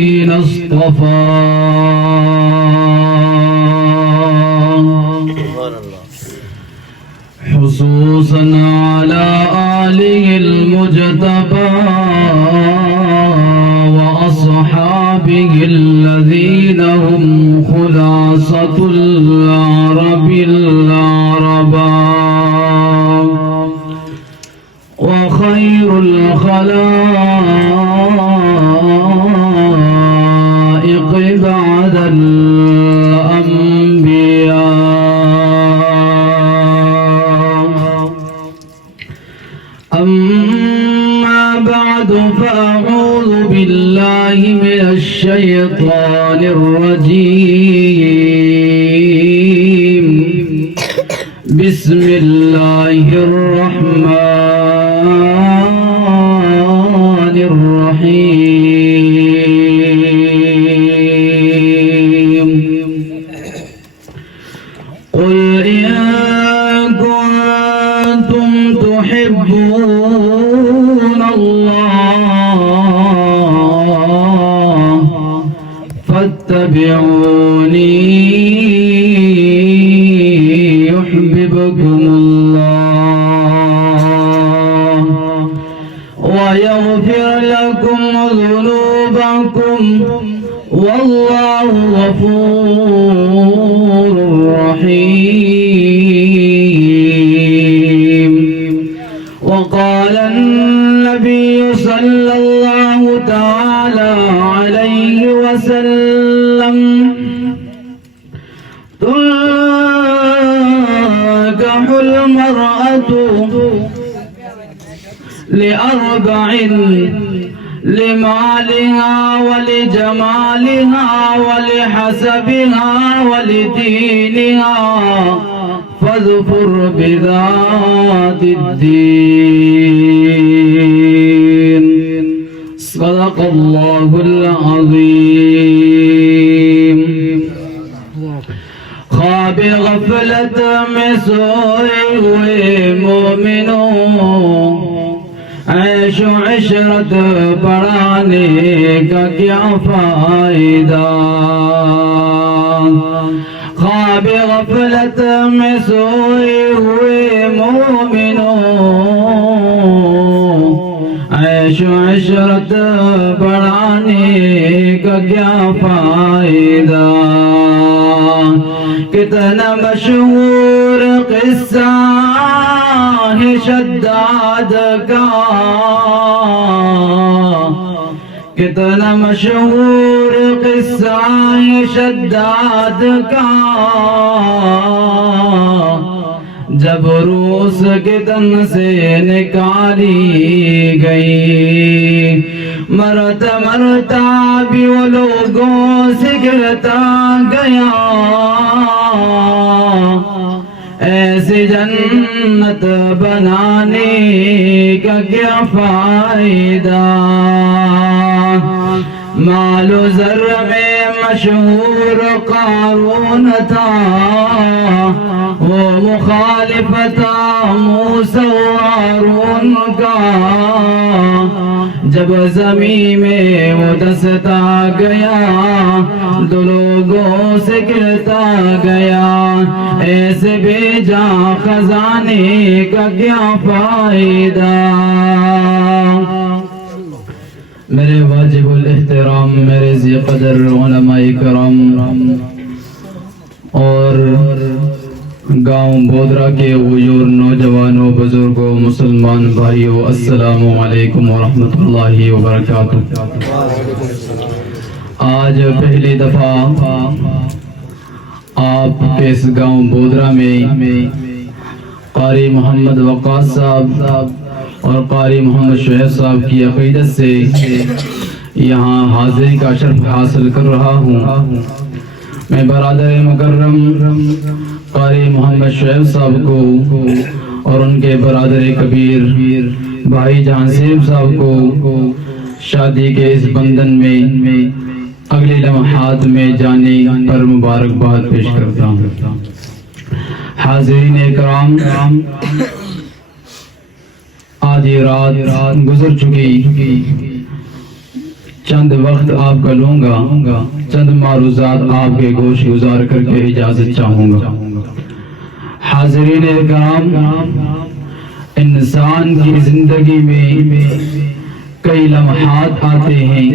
الذين اصطفى خصوصا على آله المجتبى وأصحابه الذين هم خلاصة العرب العربا وخير الخلائق بعد الأنبياء. أما بعد فأعوذ بالله من الشيطان الرجيم. بسم الله الرحمن الرحيم. قل إن كنتم تحبون الله فاتبعوني يحببكم الله ويغفر لكم ذنوبكم والله غفور رحيم. وقال النبي صلى الله تعالى عليه وسلم تنكح المرأة لأربع: لمالها ولجمالها ولحسبها ولدينها فاظفر بذات الدين. صدق الله العظيم. خواب غفلت میں سوئے ہوئے مومنوں، عیش و عشرت بڑھانے کا کیا فائدہ؟ خواب غفلت میں سوئے ہوئے مومنوں، عیش و عشرت بڑھانے کا کیا فائدہ؟ کتنا مشہور قصہ ہے شداد کا، کتنا مشہور قصہ ہے شداد کا، جب روس کے تن سے نکالی گئی، مرتا مرتا بھی وہ لوگوں سے گرتا گیا، ایسی جنت بنانے کا کیا فائدہ؟ مال و زر میں مشہور قارون تھا، وہ مخالف تھا موسیٰ و ہارون کا، جب زمین میں وہ دستا گیا، دو لوگوں سے گرتا گیا، ایسے بھیجا خزانے کا کیا فائدہ؟ میرے واجب الاحترام، میرے ذی قدر علماء کرام اور گاؤں بودرا کے غیور نوجوانوں، بزرگوں، مسلمان بھائیوں، السلام علیکم ورحمۃ اللہ وبرکاتہ۔ آج پہلی دفعہ آپ کے اس گاؤں بودرا میں قاری محمد وقاص صاحب اور قاری محمد شعیب صاحب کی عقیدت سے یہاں حاضری کا شرف حاصل کر رہا ہوں۔ میں برادر مکرم قاری محمد شعیب صاحب کو اور ان کے برادر کبیر بھائی جہاں صاحب کو شادی کے اس بندھن میں اگلے لمحات میں جانے پر مبارکباد پیش کرتا ہوں۔ حاضرین اکرام، آدھی رات گزر چکی، چند وقت آپ کا لوں گا، چند معروضات آپ کے گوش گزار کر کے اجازت چاہوں گا۔ حاضرین کرام، انسان کی زندگی میں کئی لمحات آتے ہیں،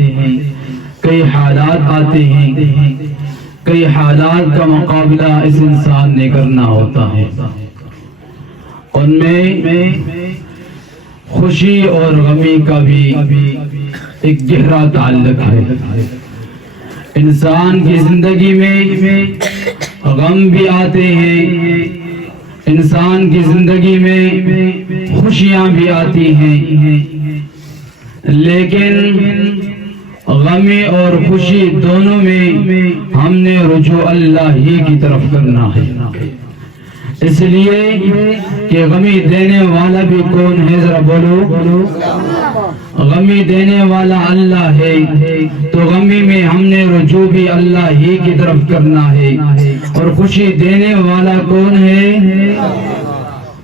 کئی حالات آتے ہیں، کئی حالات کا مقابلہ اس انسان نے کرنا ہوتا ہے۔ ان میں خوشی اور غمی کا بھی ایک گہرا تعلق ہے۔ انسان کی زندگی میں غم بھی آتے ہیں، انسان کی زندگی میں خوشیاں بھی آتی ہیں، لیکن غمی اور خوشی دونوں میں ہم نے رجوع اللہ ہی کی طرف کرنا ہے، اس لیے کہ غمی دینے والا بھی کون ہے؟ ذرا بولو، غمی دینے والا اللہ ہے، تو غمی میں ہم نے رجوع بھی اللہ ہی کی طرف کرنا ہے۔ اور خوشی دینے والا کون ہے؟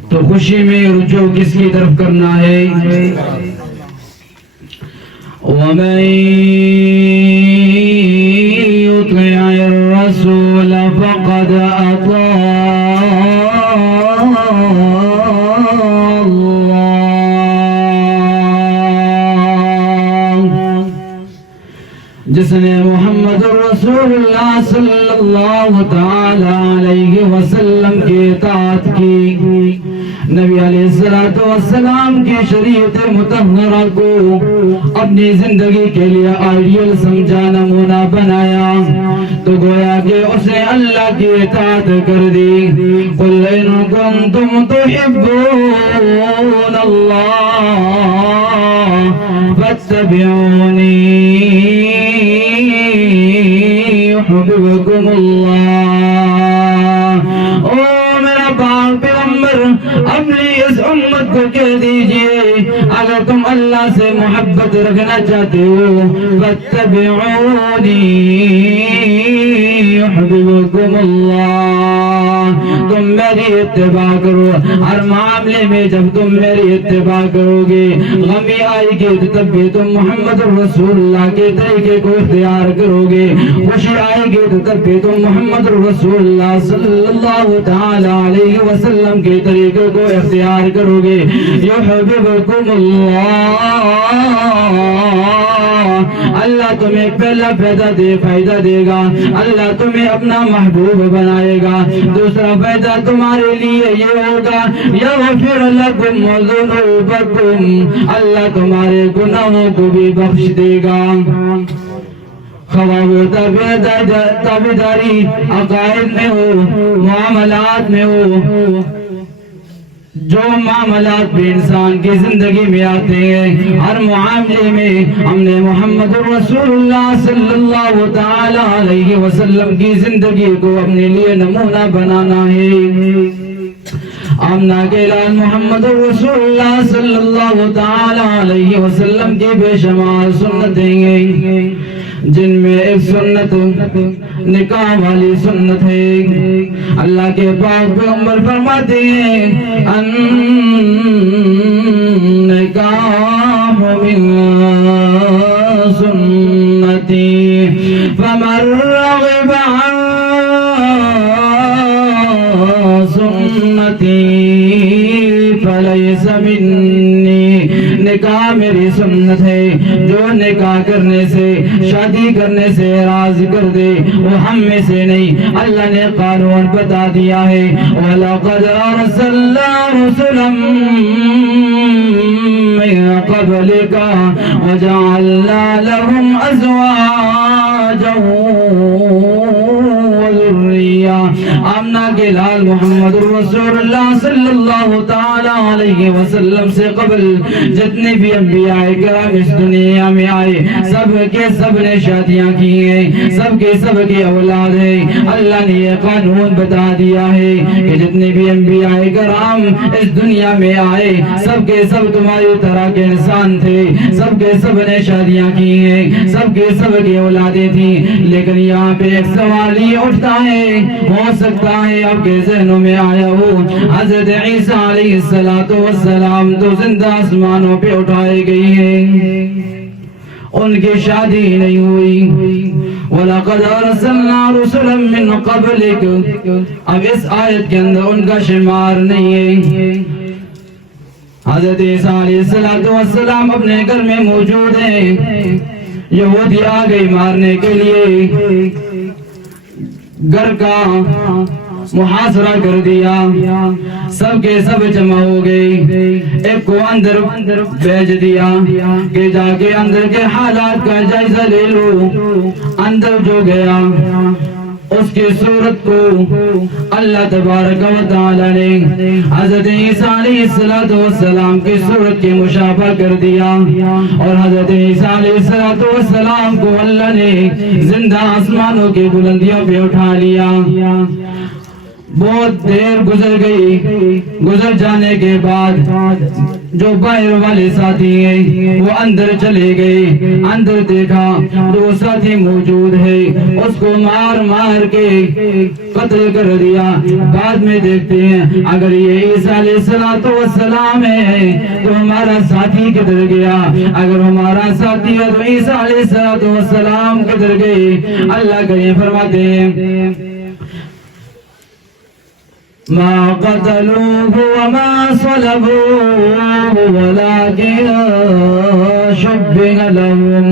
تو خوشی میں رجوع کس کی طرف کرنا ہے؟ وَمَن يُطِعِ الرَّسُولَ فَقَدْ أَطَاعَ جس نے محمد رسول اللہ صلی اللہ تعالی علیہ وسلم کی اطاعت کی، نبی علیہ السلام کی شریعت مطہرہ کو اپنی زندگی کے لیے آئیڈیل سمجھا، نمونہ بنایا، تو گویا کہ اسے اللہ کی اطاعت کر دی۔ قُلْ إِن كُنتُمْ تُحِبُّونَ اللَّهَ فَاتَّبِعُونِي يُحْبِبْكُمُ اللَّهُ۔ او میرا پاک پیغمبر، اپنی اس امت کو کہہ دیجئے، اگر تم اللہ سے محبت رکھنا چاہتے ہو، فَاتَّبِعُونِي يُحْبِبْكُمُ اللَّهُ، تم میری اتباع کرو۔ ہر معاملے میں جب تم میری اتباع کرو گے، غمی آئے گی تو تب بھی تم محمد رسول اللہ کے طریقے کو اختیار کرو گے، خوشی آئے گی تو تب بھی تم محمد رسول اللہ صلی اللہ تعالی علیہ وسلم کے طریقے کو اختیار کرو گے۔ یحببکم اللہ، اللہ تمہیں پہلا فائدہ دے گا، اللہ تمہیں اپنا محبوب بنائے گا۔ دوسرا فائدہ تمہارے لیے یہ ہوگا، یغفر لکم ذنوبکم، اللہ تمہارے گناہوں کو بھی بخش دے گا۔ خواہ وہ تابعداری عقائد میں ہو، معاملات میں ہو، جو معاملات بھی انسان کی زندگی میں آتے ہیں، ہر معاملے میں ہم نے محمد رسول اللہ صلی اللہ تعالی علیہ وسلم کی زندگی کو اپنے لیے نمونہ بنانا ہے۔ آمنہ کے لال محمد رسول اللہ صلی اللہ تعالی علیہ وسلم کی بے شمار سنتیں ہیں، جن میں ایک سنت نکاح والی سنت ہے۔ اللہ کے پاک پیغمبر فرماتے ہیں، النکاح من سنتی فمن رغب عن سنتی فلیس منی، نکاح میری سنت ہے، جو نکاح کرنے سے، شادی کرنے سے اعراض کر دے وہ ہم میں سے نہیں۔ اللہ نے قانون بتا دیا ہے، وَلَقَدْ أَرْسَلْنَا رُسُلًا مِّن قَبْلِكَ وَجَعَلْنَا لَهُمْ أَزْوَاجًا وَذُرِّيَّةً۔ آمنہ کے لال محمد رسول اللہ صلی اللہ تعالی علیہ وسلم سے قبل جتنے بھی انبیاء کرام اس دنیا میں آئے، سب کے سب نے شادیاں کی ہیں، سب کے اولاد ہیں۔ اللہ نے یہ قانون بتا دیا ہے کہ جتنے بھی انبیاء کرام اس دنیا میں آئے، سب کے سب تمہاری طرح کے انسان تھے، سب کے سب نے شادیاں کی ہیں، سب کے اولادیں تھیں۔ لیکن یہاں پہ ایک سوال یہ اٹھتا ہے، ہو سکتا ہے آپ کے ذہنوں میں آیا ہو، حضرت عیسیٰ علیہ السلام تو زندہ آسمانوں پہ اٹھائے گئی ہیں، ان کی شادی نہیں ہوئی. وَلَقَدْ أَرْسَلْنَا رُسُلًا مِّن قَبْلِكَ. اب اس آیت کے اندر ان کا شمار نہیں ہے. حضرت عیسیٰ علیہ السلام اپنے گھر میں موجود ہیں. یہودی آ گئی مارنے کے لیے. گھر کا محاصرہ کر دیا. سب کے سب جمع ہو گئے. ایک کو اندر بھیج دیا کہ جا کے اندر کے حالات کا جائزہ لے لو. اندر جو گیا اس کی صورت کو اللہ تبارک و تعالی نے حضرت عیسیٰ علیہ السلام کی صورت کی مشابہ کر دیا. اور حضرت عیسیٰ علیہ السلام کو اللہ نے زندہ آسمانوں کی بلندیوں پہ اٹھا لیا. بہت دیر گزر گئی. گزر جانے کے بعد جو باہر والے ساتھی ہیں وہ اندر چلے گئے. اندر دیکھا جو ساتھی موجود ہے اس کو مار مار کے قتل کر دیا. بعد میں دیکھتے ہیں اگر یہ عیسیٰ علیہ السلام ہے تو ہمارا ساتھی کدھر گیا؟ اگر ہمارا ساتھی ہے تو عیسیٰ علیہ السلام کدھر گئے؟ اللہ کریم فرماتے ہیں ما قتلوه وما صلبوه ولكن شبه لهم.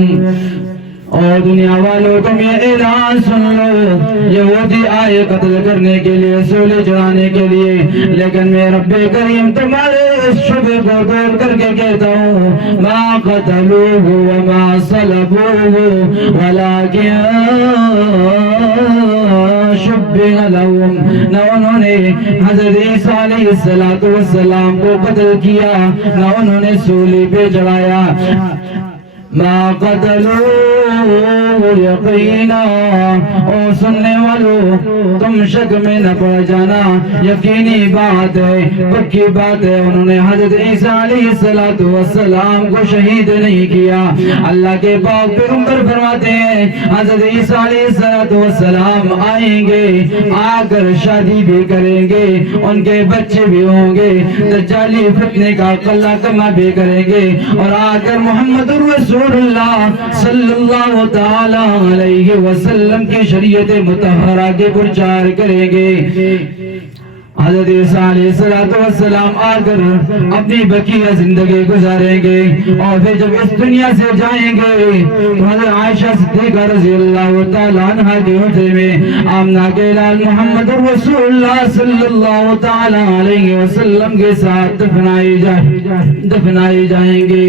اور دنیا والوں تم یہ اعلان سن لو یہودی آئے قتل کرنے کے لیے سولے چڑھانے کے لیے لیکن میں رب کریم تمہارے اس شبہ کو دور کر کے کہتا ہوں ما قتلوه وما صلبوه ولكن شبه لهم. نہ انہوں نے حضرت عیسیٰ علیہ السلام کو قتل کیا نہ انہوں نے سولی پہ چڑھایا. ما قتلوه یقینا. او سننے والوں تم شک میں نہ پڑ جانا یقینی بات ہے پکی بات ہے انہوں نے حضرت عیسیٰ علیہ السلام کو شہید نہیں کیا. اللہ کے پاک پیغمبر فرماتے ہیں حضرت عیسیٰ علیہ السلام آئیں گے آ کر شادی بھی کریں گے ان کے بچے بھی ہوں گے دجالی فتنے کا قلہ کما بھی کریں گے اور آ کر محمد رسول اللہ صلی اللہ تعالی علیہ وسلم کی شریعت مطہرہ کے پرچار کریں گے. حضرت عیسیٰ علیہ السلام آ کر اپنی بقیہ زندگی گزاریں گے اور پھر جب اس دنیا سے جائیں گے تو حضرت عائشہ صدیقہ رضی اللہ تعالیٰ عنہ کے حجرے میں آمنہ کے لال محمد رسول اللہ صلی اللہ تعالیٰ علیہ وسلم کے ساتھ دفنائے جائیں گے.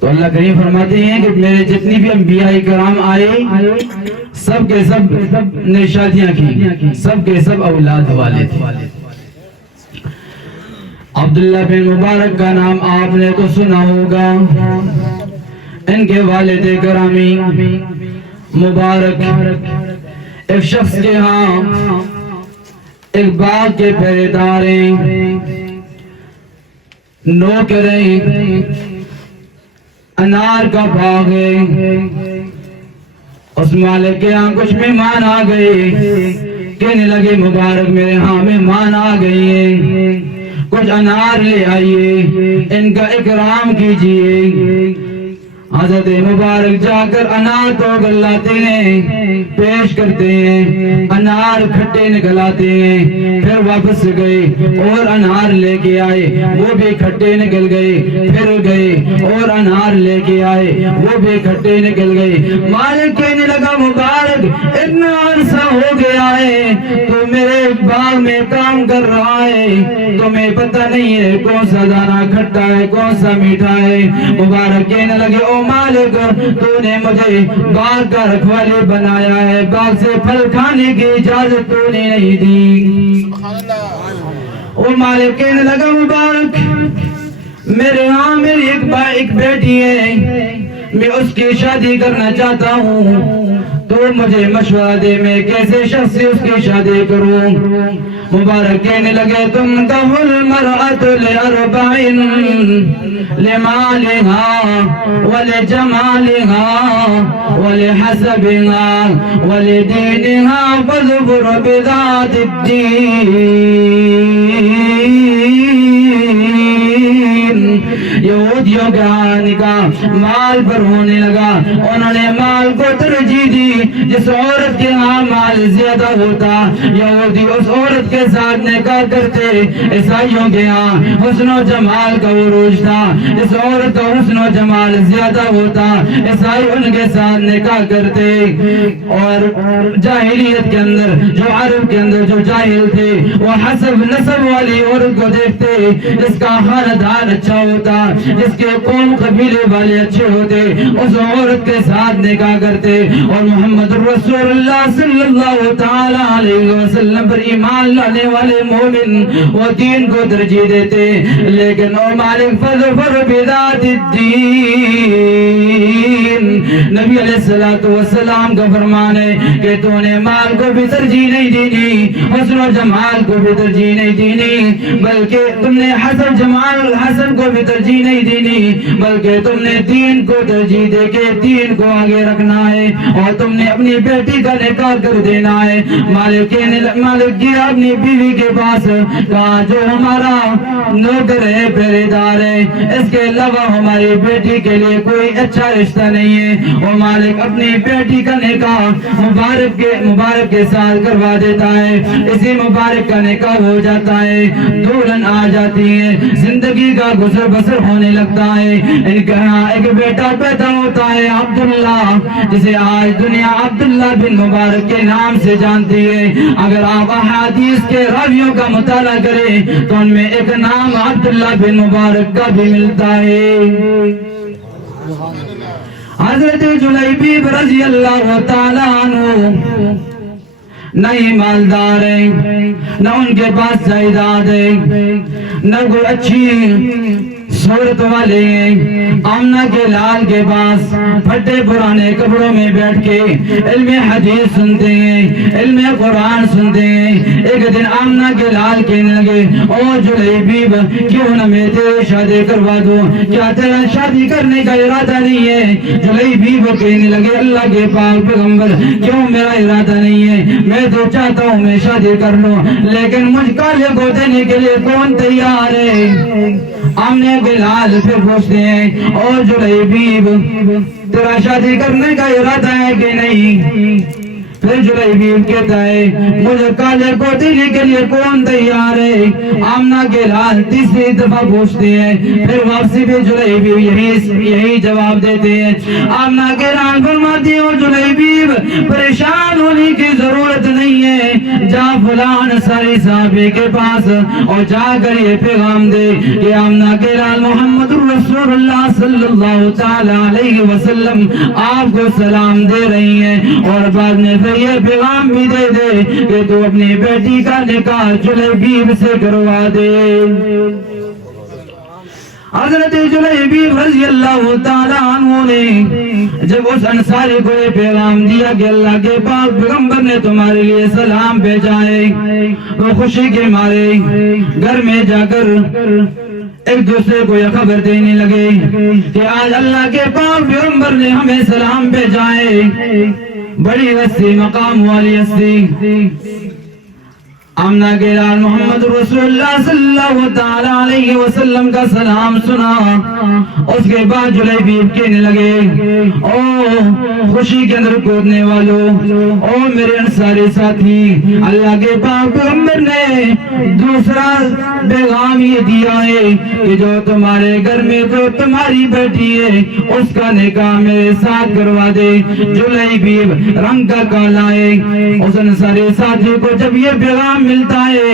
تو اللہ کریم فرماتے ہیں کہ میرے جتنی بھی انبیاء کرام آئے سب کے سب نے شادیاں کی سب کے سب اولاد والے تھے. عبداللہ بن مبارک کا نام آپ نے تو سنا ہوگا. ان کے والد گرامی مبارک ایک شخص کے ہاں ایک باغ کے پہریدار ہیں نوکریں انار کا باغ ہے. اس مالک کے ہاں کچھ مہمان آ گئے کہنے لگے مبارک میرے ہاں مہمان آ گئے ہیں کچھ انار لے آئیے ان کا اکرام کیجئے. حضرت مبارک جا کر انار توڑ لاتے ہیں پیش کرتے ہیں انار کھٹے نکلاتے ہیں پھر واپس گئے اور انار لے کے آئے وہ بھی کھٹے نکل گئے پھر گئے اور انار لے کے آئے وہ بھی کھٹے نکل گئے. مالک کہنے لگا مبارک اتنا عرصہ ہو گیا ہے تو میرے باغ میں کام کر رہا ہے تمہیں پتہ نہیں ہے کون سا دانہ کھٹا ہے کون سا میٹھا ہے. مبارک کہنے لگے او مالک تو نے مجھے باغ کا رکھوالی بنایا ہے باغ سے پھل کھانے کی اجازت تو نے نہیں دی. او مالک کہنے لگا مبارک میرے ہاں میری ایک بیٹی ہے میں اس کی شادی کرنا چاہتا ہوں تو مجھے مشورہ دے میں کیسے شخص سے اس کی شادی کروں. مبارک کہنے لگے تم تحل المرأة لأربعین لمالها ولجمالها ولحسبها ولدینها فاظفر بذات الدین. یہودیوں کا نکاح مال پر ہونے لگا، انہوں نے مال کو ترجیح دی، جس عورت کے ہاں مال زیادہ ہوتا یہودی اس عورت کے ساتھ نکاح کرتے۔ عیسائیوں کے ہاں حسن و جمال کا عروج تھا، اس عورت کا حسن و جمال زیادہ ہوتا عیسائی ان کے ساتھ نکاح کرتے۔ اور جاہلیت کے اندر جو عرب کے اندر جو جاہل تھے وہ حسب نسب والی عورت کو دیکھتے، جس کا خاندان اچھا ہوتا، جس کے قوم قبیلے والے اچھے ہوتے، اس عورت کے ساتھ نکاح کرتے۔ اور محمد رسول اللہ صلی اللہ تعالی علیہ وسلم پر ایمان لانے والے مومن وہ دین کو ترجیح دیتے، لیکن او مالک فظفر بذات الدین، نبی علیہ السلام کا فرمان ہے کہ تو نے مال کو بھی ترجیح نہیں دینی، حسن و جمال کو بھی ترجیح نہیں دینی، بلکہ تم نے حسن جمال حسن کو بھی ترجیح نہیں دینی، بلکہ تم نے دین کو ترجیح دے کے دین کو آگے رکھنا ہے، اور تم نے اپنی بیٹی کا نکاح کر دینا ہے۔ مالک گیا اپنی بیوی کے پاس، کہا جو ہمارا نوکر ہے پہرے دار ہے، اس کے علاوہ ہماری بیٹی کے لیے کوئی اچھا رشتہ نہیں ہے۔ اور مالک اپنی بیٹی کا نکاح مبارک کے ساتھ کروا دیتا ہے، اسی مبارک کا نکاح ہو جاتا ہے، دلہن آ جاتی ہے، زندگی کا گزر بسر ہونے لگتا ہے۔ ان کے ہاں ایک بیٹا پیدا ہوتا ہے عبداللہ، جسے آج دنیا عبداللہ بن مبارک کے نام سے جانتی ہے۔ اگر آپ احادیث کے راویوں کا مطالعہ کریں تو ان میں ایک نام عبداللہ بن مبارک کا بھی ملتا ہے۔ حضرت جلیبیب رضی اللہ تعالیٰ عنہ نہ ہی مالدار ہے، نہ ان کے پاس جائیداد ہے، نہ کوئی اچھی صورت والے ہیں۔ آمنہ کے لال کے پاس پھٹے پرانے کپڑوں میں بیٹھ کے علم حدیث سنتے ہیں، علم قرآن سنتے ہیں۔ ایک دن آمنہ کے لال کہنے لگے، او جلیبیب کیوں نہ میں تیری شادی کروا دوں، کیا تیرا شادی کرنے کا ارادہ نہیں ہے؟ جلیبیب کہنے لگے، اللہ کے پاک پیغمبر کیوں میرا ارادہ نہیں ہے، میں تو چاہتا ہوں میں شادی کر لوں، لیکن مجھ کالے کو دینے کے لیے کون تیار ہے؟ آمنے کے لال پھر پوچھتے ہیں، اور جلیبیب تیرا شادی کرنے کا ارادہ ہے کہ نہیں؟ پھر جلیبیب کہتا ہے، مجھے کالے کو دینے کے لیے کون تیار ہے؟ آمنہ کے لال تیسری دفعہ پوچھتے ہیں، پھر واپسی پہ جلیبیب یہی جواب دیتے ہیں۔ آمنہ کے لال فرماتی ہے، جلیبیب پریشان ہونے کی ضرورت نہیں ہے، جا فلان ساری صحابے کے پاس اور جا کر یہ پیغام دے کہ آمنہ کے لال محمد رسول اللہ صلی اللہ تعالی علیہ وسلم آپ کو سلام دے رہی ہیں، اور بعد میں یہ پیغام بھی دے دے کہ تو اپنی بیٹی کا نکاح جلیبیب سے کروا دے۔ حضرت جلیبیب رضی اللہ تعالیٰ عنہ نے جب اس انصاری کو یہ پیغام دیا کہ اللہ کے پاک پیغمبر نے تمہارے لیے سلام بھیجا ہے، وہ خوشی کے مارے گھر میں جا کر ایک دوسرے کو یہ خبر دینے لگے کہ آج اللہ کے پاک پیغمبر نے ہمیں سلام بھیجا ہے، بڑی ہستی مقام والی ہستی۔ آمنہ کے لال محمد رسول اللہ صلی اللہ تعالی علیہ وسلم کا سلام سنا، اس کے بعد جلیبیب کہنے لگے، او خوشی کے اندر کودنے والو، او میرے انصاری ساتھی، اللہ کے پاک پیغمبر نے دوسرا پیغام یہ دیا ہے کہ جو تمہارے گھر میں جو تمہاری بیٹی ہے اس کا نکاح میرے ساتھ کروا دے۔ جلیبیب رنگ کا کالا ہے، اس انصاری ساتھی کو جب یہ پیغام ملتا ہے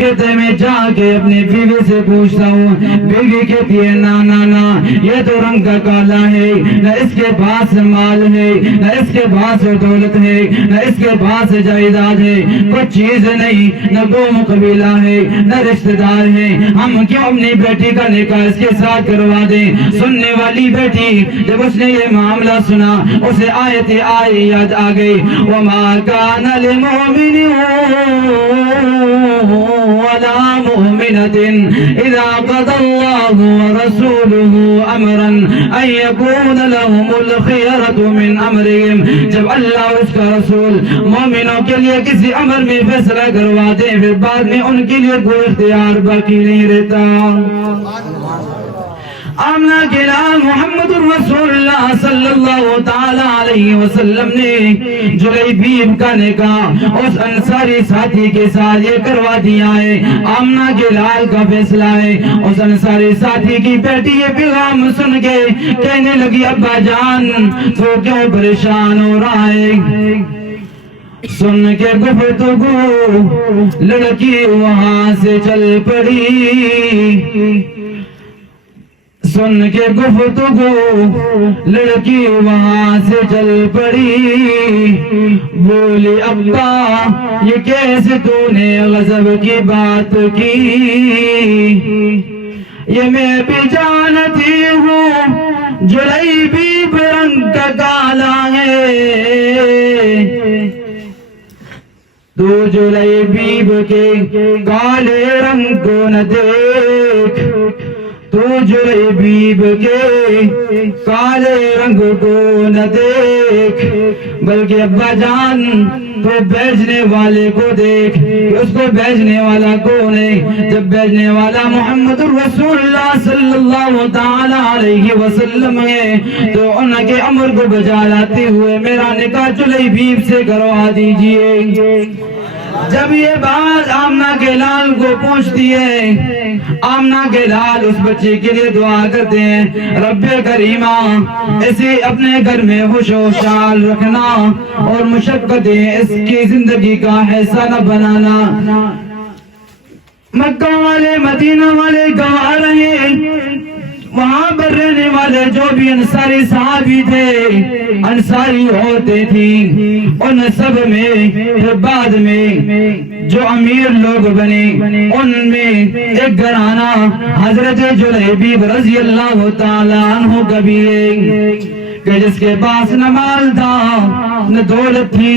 کہتے ہیں میں جا کے اپنے بیوی سے پوچھتا ہوں، بیوی کہتی ہے نا نا نا یہ تو رنگ کا کالا ہے، نہ اس کے پاس مال ہے، نہ اس کے پاس دولت ہے، نہ اس کے پاس جائیداد ہے، کچھ چیز نہیں، نہ قوم قبیلہ ہے، نہ رشتہ دار ہے، ہم کیوں اپنی بیٹی کا نکاح اس کے ساتھ کروا دیں؟ سننے والی بیٹی جب اس نے یہ معاملہ سنا اسے آیت یاد آ گئی، وَمَا كَانَ لِمُؤْمِنٍ ولا مؤمنة إذا قضى الله ورسوله أمرا أن يكون لهم الخيرة من أمرهم۔ جب اللہ اس کا رسول مومنوں کے لیے کسی امر میں فیصلہ کروا دیں پھر بعد میں ان کے لیے کوئی اختیار باقی نہیں رہتا۔ آمنہ کے لال محمد رسول اللہ صلی اللہ تعالی علیہ وسلم نے جلیبیب کا نکاح اس انصاری ساتھی کے ساتھ یہ کروا دیا ہے۔ آمنہ کے لال کا فیصلہ ہے، اس انصاری ساتھی کی بیٹی یہ پیغام سن کے کہنے لگی ابا جان تو کیوں پریشان ہو رہا ہے؟ سن کے گفتگو لڑکی وہاں سے چل پڑی، سن کے گفتگو لڑکی وہاں سے چل پڑی، بولی ابا یہ کیسے تو نے غضب کی بات کی، یہ میں بھی جانتی ہوں جلیبیب رنگ کا کالا ہے، تو جلیبیب کے کالے رنگ کو نہ دیکھ، تو جلیبیب کے کالے رنگ کو نہ دیکھ، بلکہ ابا جان تو بھیجنے والے کو دیکھ، اس کو بھیجنے والا کون ہے؟ جب بھیجنے والا محمد رسول اللہ صلی اللہ تعالی علیہ وسلم ہے تو ان کے امر کو بجا لاتے ہوئے میرا نکاح جلیبیب سے کروا دیجئے۔ جب یہ بات آمنہ کے لال کو پہنچتی ہے، آمنہ کے لال اس بچے کے لیے دعا کرتے ہیں رب کریمہ اسے اپنے گھر میں خوش و خوشحال رکھنا اور مشقتیں اس کی زندگی کا حصہ نہ بنانا۔ مکہ والے مدینہ والے گواہ رہے، وہاں پر رہنے والے جو بھی انصاری صحابی تھے، انصاری عورتیں تھیں، ان سب میں پھر بعد میں جو امیر لوگ بنے ان میں ایک گھرانہ حضرت جلیبیب رضی اللہ تعالیٰ عنہ کا بھی ہے کہ جس کے پاس نہ مال تھا، نہ دولت تھی،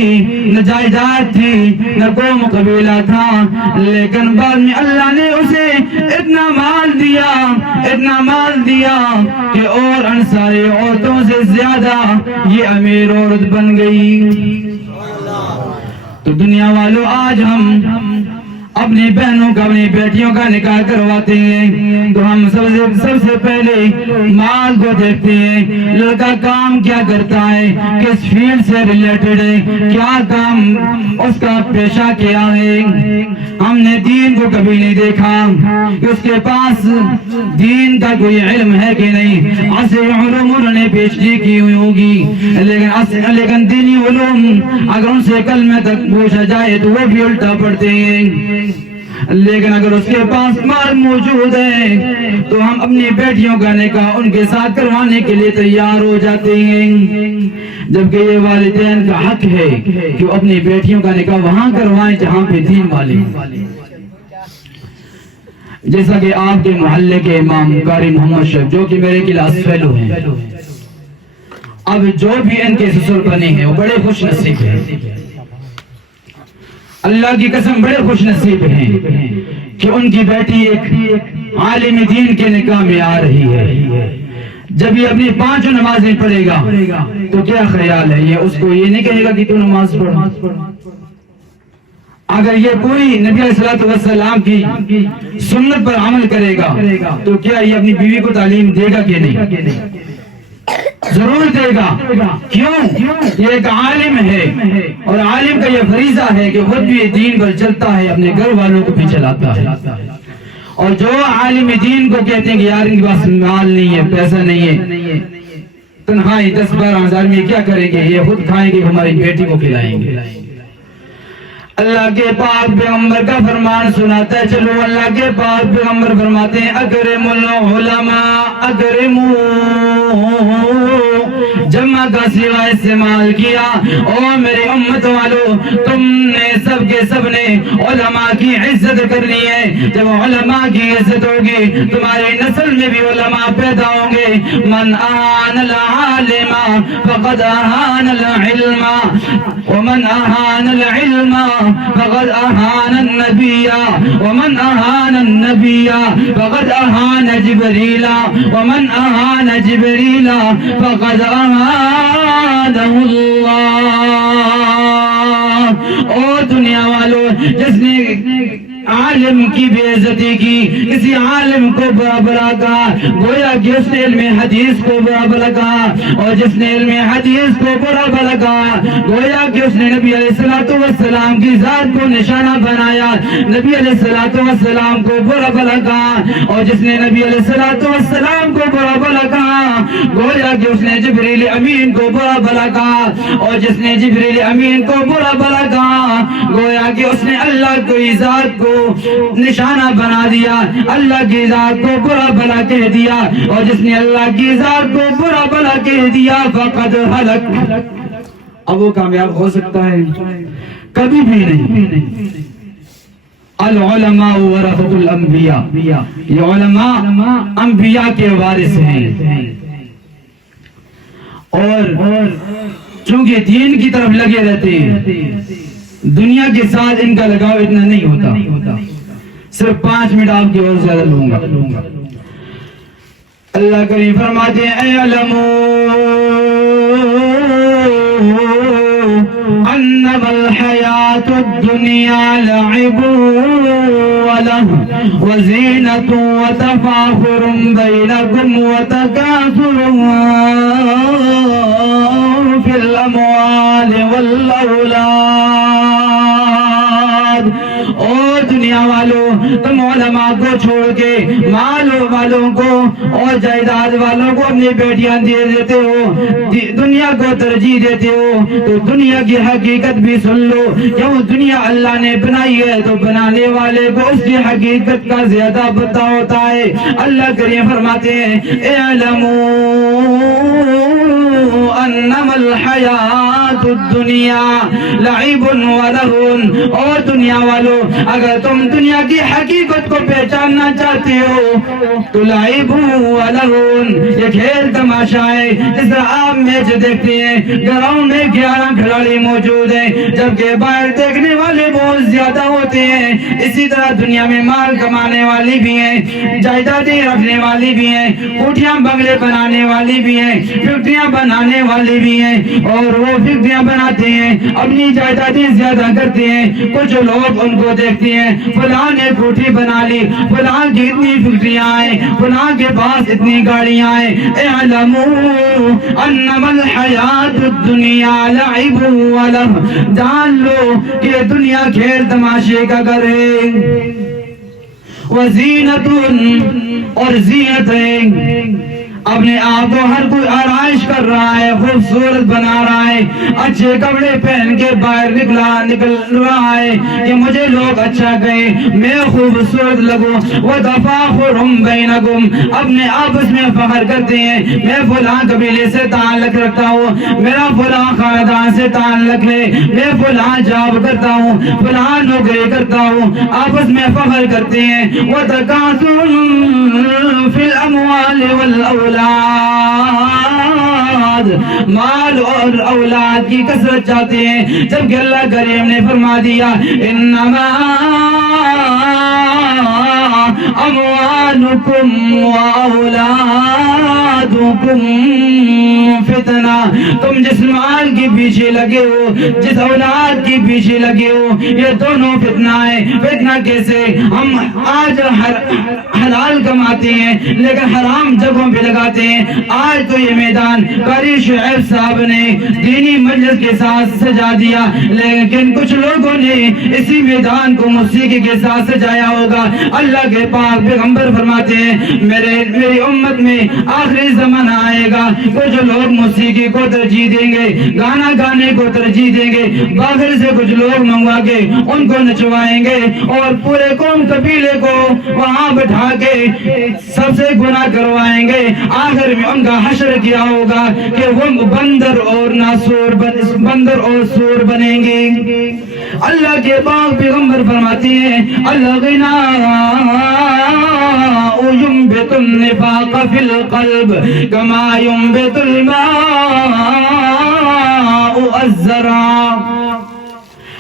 نہ جائیداد تھی، نہ قوم قبیلہ تھا، لیکن بعد میں اللہ نے اسے اتنا مال دیا کہ اور انصاری عورتوں سے زیادہ یہ امیر عورت بن گئی۔ تو دنیا والوں آج ہم اپنی بہنوں کا اپنی بیٹیوں کا نکاح کرواتے ہیں تو ہم سب سے پہلے مال کو دیکھتے ہیں، لڑکا کام کیا کرتا ہے، کس فیلڈ سے ریلیٹڈ ہے، کیا کام اس کا پیشہ کیا ہے۔ ہم نے دین کو کبھی نہیں دیکھا کہ اس کے پاس دین کا کوئی علم ہے کہ نہیں، علوم نے پیش کی ہوئی ہوگی لیکن دینی علوم اگر ان سے کلمہ تک پوچھا جائے تو وہ بھی الٹا پڑھتے ہیں، لیکن اگر اس کے پاس مال موجود ہے تو ہم اپنی بیٹیوں کا نکاح ان کے ساتھ کروانے کے لیے تیار ہو جاتے ہیں، جبکہ یہ والدین کا حق ہے کہ وہ اپنی بیٹیوں کا نکاح وہاں کروائیں جہاں پہ دین والے۔ جیسا کہ آپ کے محلے کے امام قاری محمد شیخ جو کہ میرے کلاس فیلو ہیں، اب جو بھی ان کے سسر بنے ہیں وہ بڑے خوش نصیب ہیں، اللہ کی قسم بڑے خوش نصیب ہیں کہ ان کی بیٹی ایک عالم دین کے نکاح میں آ رہی ہے۔ جب یہ اپنی 5 نمازیں پڑھے گا تو کیا خیال ہے، یہ اس کو یہ نہیں کہے گا کہ تو نماز پڑھ۔ اگر یہ کوئی نبی علیہ السلام کی سنت پر عمل کرے گا تو کیا یہ اپنی بیوی کو تعلیم دے گا کہ نہیں؟ ضرور دے گا۔ کیوں؟ یہ ایک عالم ہے اور عالم کا یہ فریضہ ہے کہ خود بھی دین پر چلتا ہے، اپنے گھر والوں کو بھی چلاتا ہے۔ اور جو عالم دین کو کہتے ہیں کہ یار ان کے پاس مال نہیں ہے، پیسہ نہیں ہے، تنخواہی 10-12 ہزار میں کیا کریں گے، یہ خود کھائیں گے، ہماری بیٹی کو کھلائیں گے۔ اللہ کے پاک پیغمبر کا فرمان سناتا ہے، چلو اللہ کے پاک پیغمبر فرماتے ہیں اکرم العلماء اکرمو، جمع کا سوا استعمال کیا۔ او میری امت والو، تم نے سب کے سب نے علماء کی عزت کرنی ہے۔ جب علماء کی عزت ہوگی تمہاری نسل میں بھی علماء پیدا ہوں گے۔ من اہان العالم فقد اہان العلم ومن اہان العلم فقد اہان النبی ومن اہان النبی فقد اہان جبریل ومن اہان جبریل فقد اہانہ اللہ۔ اور دنیا والوں، جس نے عالم کی بے عزتی کی، کسی عالم کو برا بلا کہا، گویا کہ اس نے علم حدیث کو برا بلا کہا، اور جس نے علم حدیث کو برا بلا کہا گویا کہ اس نے نبی علیہ السلام کی ذات کو نشانہ بنایا، نبی علیہ السلام کو برا بلا کہا، اور جس نے نبی علیہ السلام کو برا بلا کہا گویا کہ اس نے جبریل امین کو برا بلا کہا، اور جس نے جبریل امین کو برا بلا کہا گویا کہ اس نے اللہ کی ذات کو نشانہ بنا دیا، اللہ کی ذات کو برا بلا کہہ دیا، اور جس نے اللہ کی ذات کو برا بلا کہہ دیا فقد ہلک، اب وہ کامیاب ہو سکتا ہے؟ کبھی بھی نہیں۔ العلماء ورثۃ الانبیاء، یہ علماء انبیاء کے وارث ہیں، اور چونکہ دین کی طرف لگے رہتے ہیں، دنیا کے ساتھ ان کا لگاؤ اتنا نہیں ہوتا۔ صرف 5 منٹ آپ کی اور زیادہ لوں گا۔ اللہ کریم فرماتے ہیں اعلموا انما الحیات الدنیا لعب ولهو وزینۃ وتفاخر بینکم وتکاثر فی الاموال والاولاد۔ اور دنیا والوں، تم علماء کو چھوڑ کے مالوں والوں کو اور جائیداد والوں کو اپنی بیٹیاں دے دیتے ہو، دنیا کو ترجیح دیتے ہو، تو دنیا کی حقیقت بھی سن لو، کیوں دنیا اللہ نے بنائی ہے تو بنانے والے کو اس کی حقیقت کا زیادہ پتہ ہوتا ہے۔ اللہ کریم فرماتے ہیں اعلموا انما الحیات الدنیا لعب ولہو، اور دنیا والوں اگر تم دنیا کی حقیقت کو پہچاننا چاہتے ہو تو لعب ولہو، یہ کھیل تماشا ہے۔ جس طرح آپ میچ دیکھتے ہیں، گراؤنڈ میں 11 کھلاڑی موجود ہیں جبکہ باہر دیکھنے والے بہت زیادہ ہوتے ہیں، اسی طرح دنیا میں مال کمانے والی بھی ہیں، جائیدادیں رکھنے والی بھی ہیں، کوٹھیاں بنگلے بنانے والی بھی ہیں، فیکٹریاں بنانے والی بھی ہیں، اور وہ فیکٹریاں بناتے ہیں، اپنی جائیدادیں زیادہ کرتے ہیں۔ کچھ لوگ ان کو دیکھتے ہیں، فلاں نے کوٹھی بنا لی، فلاں کی اتنی فیکٹریاں ہیں، فلاں کے پاس اتنی گاڑیاں ہیں۔ اعلموا انما الحیات الدنیا لعب ولہو، جان لو کہ دنیا کھیل تماشے کا گھر ہے، وزینۃ اور زینت ہے۔ اپنے آپ کو ہر کوئی آرائش کر رہا ہے، خوبصورت بنا رہا ہے، اچھے کپڑے پہن کے باہر نکل رہا ہے کہ مجھے لوگ اچھا کہیں، میں خوبصورت لگوں۔ وتفاخر بینکم، اپنے آپس میں فخر کرتے ہیں، میں فلاں قبیلے سے تعلق رکھتا ہوں، میرا فلاں خاندان سے تعلق ہے، میں فلاں جاب کرتا ہوں، فلاں نوکری کرتا ہوں، آپس میں فخر کرتے ہیں۔ وتکاثر فی الاموال والاولاد، مال اور اولاد کی کثرت چاہتے ہیں، جبکہ اللہ کریم نے فرما دیا انما اموالکم واولادکم فتنہ، تم جس مال کی پیچھے لگے ہو، جس اولاد کی پیچھے لگے ہو، یہ دونوں فتنہ ہے۔ فتنہ کیسے؟ ہم آج حلال کماتے ہیں لیکن حرام جگہوں پہ لگاتے ہیں۔ آج تو یہ میدان قاری شعیب صاحب نے دینی مجلس کے ساتھ سجا دیا، لیکن کچھ لوگوں نے اسی میدان کو موسیقی کے ساتھ سجایا ہوگا۔ اللہ کے پاک پیغمبر فرماتے ہیں میری امت میں آخری زمانہ آئے گا، کچھ لوگ موسیقی کو ترجیح دیں گے، گانا گانے کو ترجیح دیں گے، باہر سے کچھ لوگ منگوا کے ان کو نچوائیں گے، اور پورے قوم قبیلے کو وہاں بٹھا کے سب سے گناہ کروائیں گے۔ آخر میں ان کا حشر کیا ہوگا کہ وہ بندر اور سور بنیں گے۔ اللہ کے پاک پیغمبر فرماتے ہیں الغنا ينبت النفاق في القلب كما ينبت الماء الزرع۔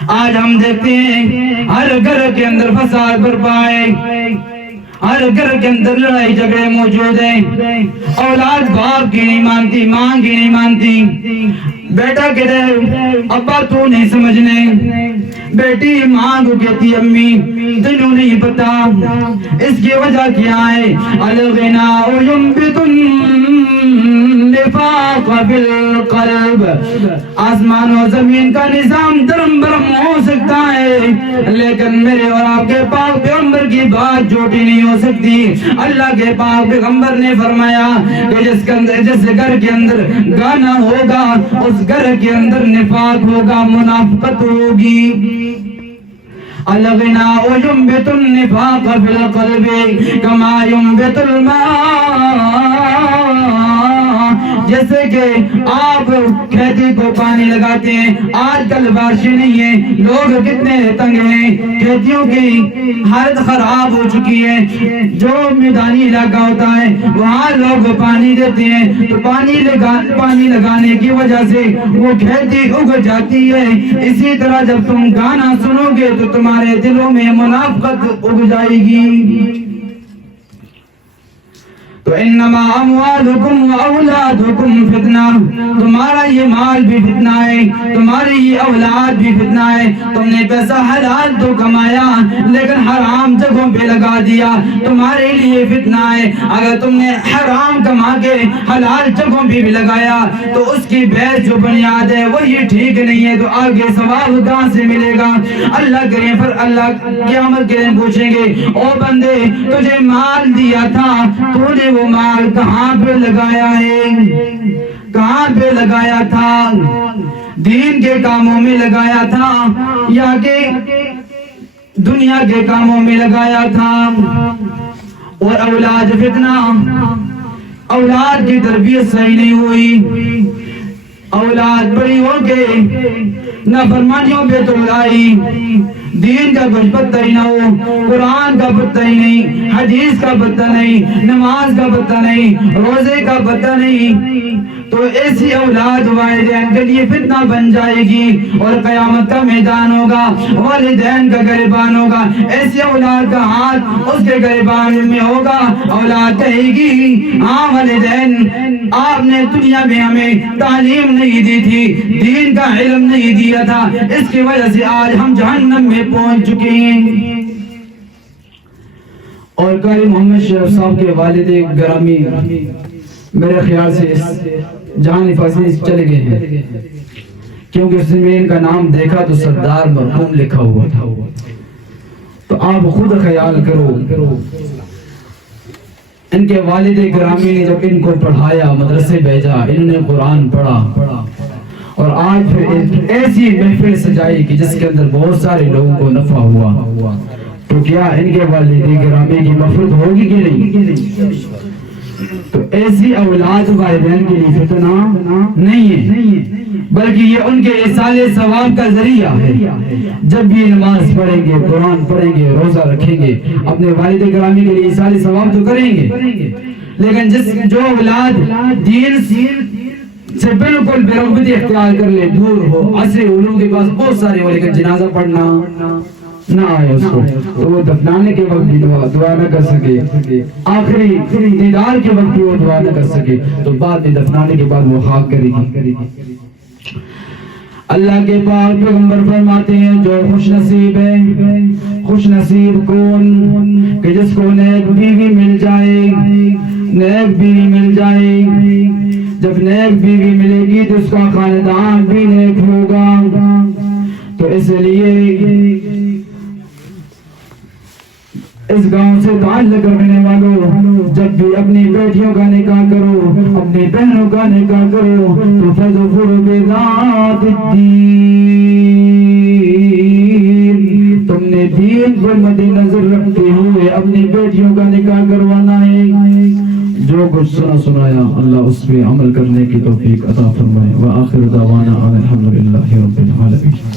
آج ہم دیکھتے ہیں ہر گھر کے اندر فساد برپا ہے، ہر گھر کے اندر لڑائی جھگڑے موجود ہیں، اولاد باپ کی نہیں مانتی، ماں کی نہیں مانتی، بیٹا کدھر، ابا تو نہیں سمجھنے، بیٹی ماں کو کہتی امی تینوں نہیں پتا اس کی وجہ کیا ہے؟ الغناء ينبت النفاق بالقلب، آسمان و زمین کا نظام درم برم ہو سکتا ہے لیکن میرے اور آپ کے پاک پیغمبر کی بات جھوٹی نہیں ہو سکتی۔ اللہ کے پاک پیغمبر نے فرمایا کہ جس گھر کے اندر گانا ہوگا اس گھر کے اندر نفاق ہوگا، منافقت ہوگی۔ الغناء ينبت النفاق في القلب كما ينبت الماء، جیسے کہ آپ کھیتی کو پانی لگاتے ہیں، آج کل بارشیں نہیں ہیں، لوگ کتنے تنگ ہیں، کھیتیوں کی حالت خراب ہو چکی ہے۔ جو میدانی علاقہ ہوتا ہے وہاں لوگ پانی دیتے ہیں تو پانی لگانے کی وجہ سے وہ کھیتی اگ جاتی ہے۔ اسی طرح جب تم گانا سنو گے تو تمہارے دلوں میں منافقت اگ جائے گی۔ تو انما اموالکم و اولادکم فتنہ، تمہارا یہ مال بھی فتنہ ہے، تمہاری یہ اولاد بھی فتنہ ہے۔ تم نے پیسہ حلال تو کمایا لیکن حرام جگہوں پہ لگا دیا، تمہارے لیے فتنہ ہے۔ اگر تم نے حرام کما کے حلال جگہوں پہ بھی لگایا تو اس کی بیس جو بنیاد ہے وہی ٹھیک نہیں ہے، تو آگے ثواب کہاں سے ملے گا؟ اللہ کریم پر اللہ قیامت کے دن پوچھیں گے او بندے تجھے مال دیا تھا تو نے وہ مال کہاں پہ لگایا ہے؟ کہاں پہ لگایا تھا؟ دین کے کاموں میں لگایا تھا یا کہ دنیا کے کاموں میں لگایا تھا؟ اور اولاد فتنہ، اولاد کی تربیت صحیح نہیں ہوئی، اولاد بڑی ہو کے نافرمانیوں پہ تل آئی، دین کا کچھ پتہ ہی نہ ہو، قرآن کا پتہ ہی نہیں، حدیث کا پتہ نہیں، نماز کا پتہ نہیں، روزے کا پتہ نہیں، تو ایسی اولاد والدین کے لیے فتنہ بن جائے گی اور قیامت کا میدان ہوگا، والدین کا گریبان ہوگا، ایسی اولاد کا ہاتھ اس کے گریبان میں ہوگا۔ اولاد کہے گی ہاں والدین آپ نے دنیا میں ہمیں تعلیم نہیں دی تھی، دین کا علم نہیں دیا تھا، اس کی وجہ سے آج ہم جہنم میں پہنچ چکے ہیں۔ اور قاری محمد شیخ صاحب کے والد گرامی میرے خیال سے اس جہان فاضل چلے گئے ہیں، کیونکہ اس نے ان کا نام دیکھا تو سردار مرحوم لکھا ہوا تھا۔ تو آپ خود خیال کرو، ان کے والد گرامی نے جب ان کو پڑھایا، مدرسے بھیجا، انہوں نے قرآن پڑھا اور آج پھر ایسی محفل سجائی کہ جس کے اندر بہت سارے لوگوں کو نفع ہوا، تو کیا ان کے والد گرامی کی مغفرت ہوگی کہ نہیں؟ تو ایسی اولاد والدین کے لیے فتنہ نہیں ہے بلکہ یہ ان کے ایصال ثواب کا ذریعہ ہے۔ جب بھی نماز پڑھیں گے، قرآن پڑھیں گے، روزہ رکھیں گے، اپنے والد گرامی کے لیے ایصال ثواب تو کریں گے، لیکن جو اولاد دین سے بالکل بے رغبتی اختیار کر لے، دور ہو، عصر علوم کے پاس بہت سارے ہو لیکن جنازہ پڑھنا نہ آئے اس کو، تو وہ دفنانے کے وقت بھی دعا نہ کر سکے، آخری دیدار کے وقت بھی وہ دعا نہ کر سکے، تو بعد میں دفنانے کے بعد وہ خاک کرے گی۔ اللہ کے پاک پیغمبر فرماتے ہیں جو خوش نصیب ہے، خوش نصیب کون کہ جس کو نیک بیوی مل جائے، نیک بیوی مل جائے۔ جب نیک بیوی ملے گی تو اس کا خاندان بھی نیک ہوگا۔ تو اس لیے اس گاؤں سے تعلق رکھنے والوں جب بھی اپنی بیٹیوں کا نکاح کرو، اپنی بہنوں کا نکاح کرو تو فَظْفُرْ بِذَاتِ الدِّينِ، تم نے دین کو مد نظر رکھتے ہوئے اپنی بیٹیوں کا نکاح کروانا ہے۔ جو کچھ سنایا اللہ اس پہ عمل کرنے کی توفیق عطا فرمائے۔ وآخر دعوانا الحمدللہ رب العالمین۔